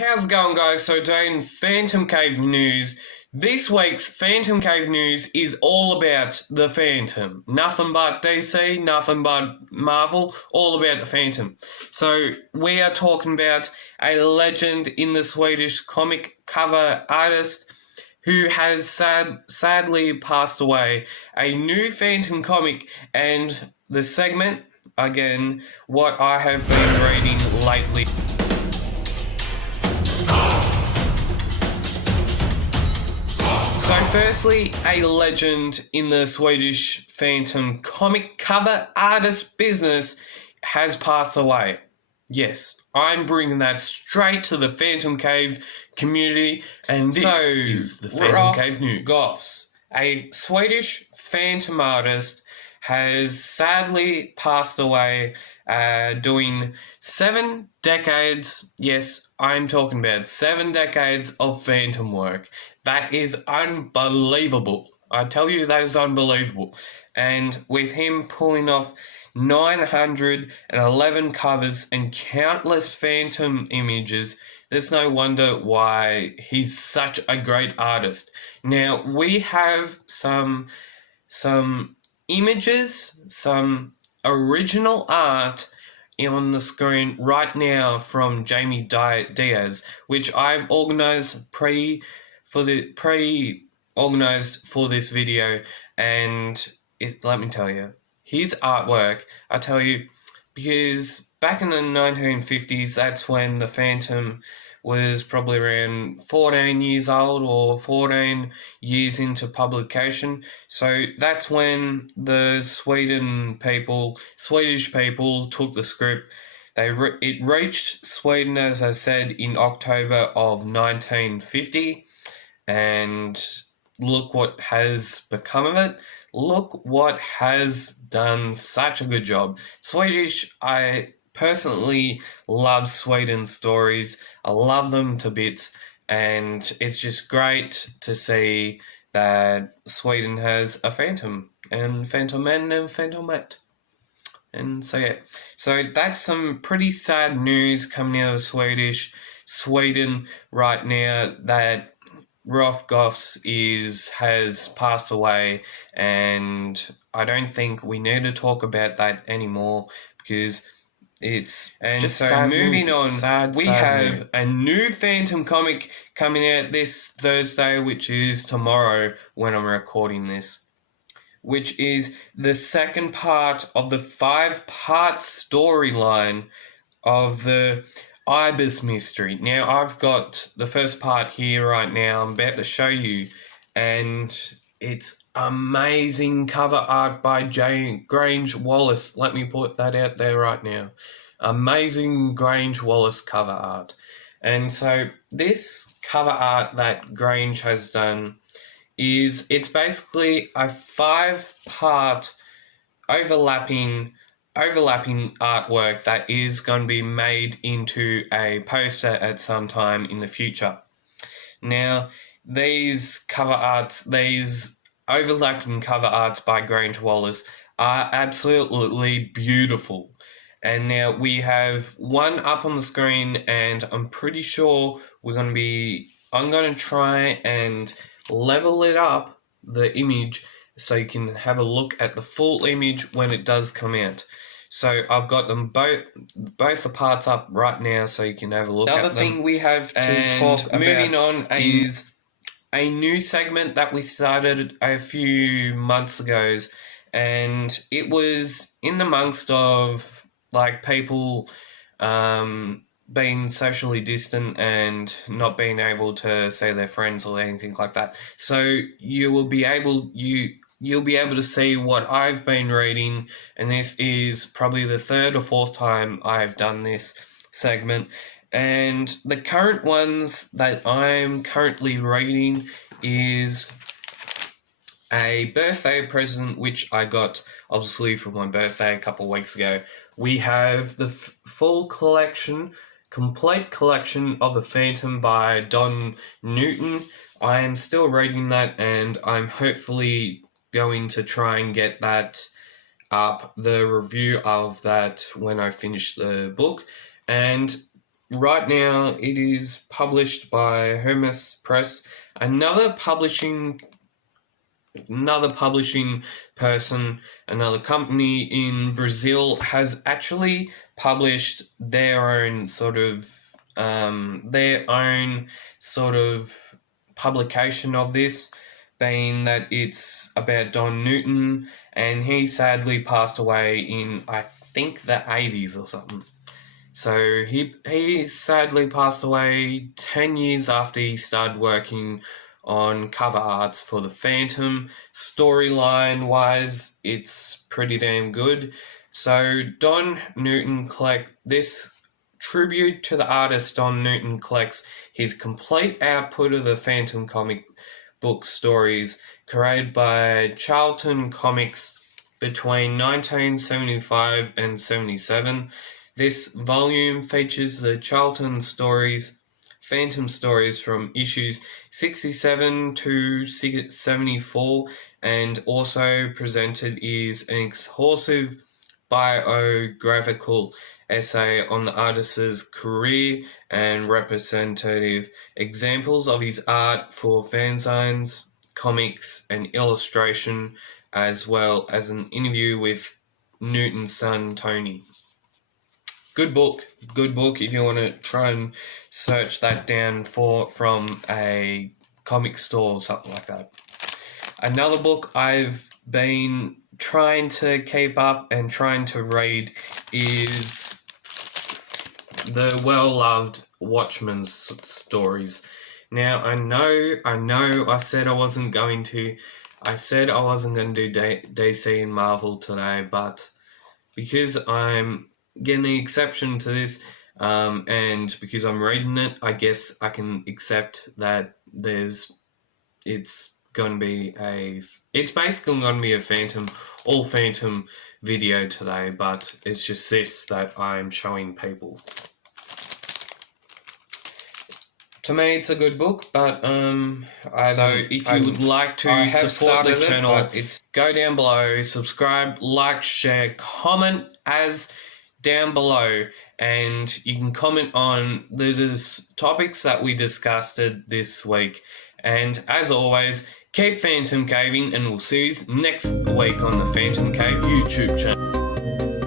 How's it going, guys? So today in PhantomCave news, this week's PhantomCave news is all about the Phantom. Nothing but DC, nothing but Marvel, all about the Phantom. So we are talking about a legend in the Swedish comic cover artist who has sadly passed away. A new Phantom comic, and the segment, again, what I have been reading lately. So firstly, a legend in the Swedish Phantom comic cover artist business has passed away. Yes, I'm bringing that straight to the PhantomCave community, and this is the PhantomCave news. Gohs, a Swedish Phantom artist, has sadly passed away, doing 7 decades. Yes, I'm talking about 7 decades of Phantom work. That is unbelievable. I tell you, that is unbelievable. And with him pulling off 911 covers and countless Phantom images, there's no wonder why he's such a great artist. Now, we have some images, some original art on the screen right now from Jamie Diaz, which I've organized organized for this video, and let me tell you, his artwork, I tell you, because back in the 1950s, that's when the Phantom was probably around 14 years old or 14 years into publication. So that's when the Swedish people took the script. It reached Sweden, as I said, in October of 1950, and look what has become of it. Look what has done such a good job. I personally love Sweden's stories. I love them to bits, and it's just great to see that Sweden has a Phantom, and Phantom Man and Phantomette. And so yeah, so that's some pretty sad news coming out of Sweden right now, that Rolf has passed away, and I don't think we need to talk about that anymore, because it's just so sad. Moving on, we have a new Phantom comic coming out this Thursday, which is tomorrow when I'm recording this, which is the second part of the 5-part storyline of the Ibis mystery. Now, I've got the first part here right now. I'm about to show you, and it's amazing cover art by Grange Wallace. Let me put that out there right now. Amazing Grange Wallace cover art. And so this cover art that Grange has done it's basically a 5-part overlapping artwork that is going to be made into a poster at some time in the future. Now, these overlapping cover arts by Grange Wallace are absolutely beautiful. And now we have one up on the screen, and I'm pretty sure I'm going to try and level it up, the image, so you can have a look at the full image when it does come out. So I've got them both the parts up right now, so you can have a look at them. Another thing we have to talk about moving on is a new segment that we started a few months ago, and it was in amongst of like people being socially distant and not being able to see their friends or anything like that. So you'll be able to see what I've been reading, and this is probably the 3rd or 4th time I've done this segment. And the current ones that I'm currently reading is a birthday present, which I got obviously for my birthday a couple of weeks ago. We have the complete collection of the Phantom by Don Newton. I am still reading that, and I'm hopefully going to try and get that up, the review of that, when I finish the book. And right now it is published by Hermes Press. Another publishing person, another company in Brazil has actually published their own sort of publication of this, being that it's about Don Newton, and he sadly passed away in, I think, the 80s or something. So he sadly passed away 10 years after he started working on cover arts for the Phantom. Storyline wise, it's pretty damn good. So Don Newton this tribute to the artist Don Newton collects his complete output of the Phantom comic book stories created by Charlton Comics between 1975 and 77. This volume features the Charlton stories, Phantom stories from issues 67 to 74, and also presented is an exhaustive biographical essay on the artist's career and representative examples of his art for fanzines, comics, and illustration, as well as an interview with Newton's son Tony. Good book if you want to try and search that down from a comic store or something like that. Another book I've been trying to keep up and trying to read is the well-loved Watchmen stories. Now, I know I said I wasn't going to do DC and Marvel today, but because I'm getting an exception to this, and because I'm reading it, I guess I can accept that it's basically going to be a all Phantom video today, but it's just this that I'm showing people. To me, it's a good book, but if you would like to support the channel, go down below, subscribe, like, share, comment as down below, and you can comment on the topics that we discussed this week. And as always, keep Phantom Caving, and we'll see you next week on the Phantom Cave YouTube channel.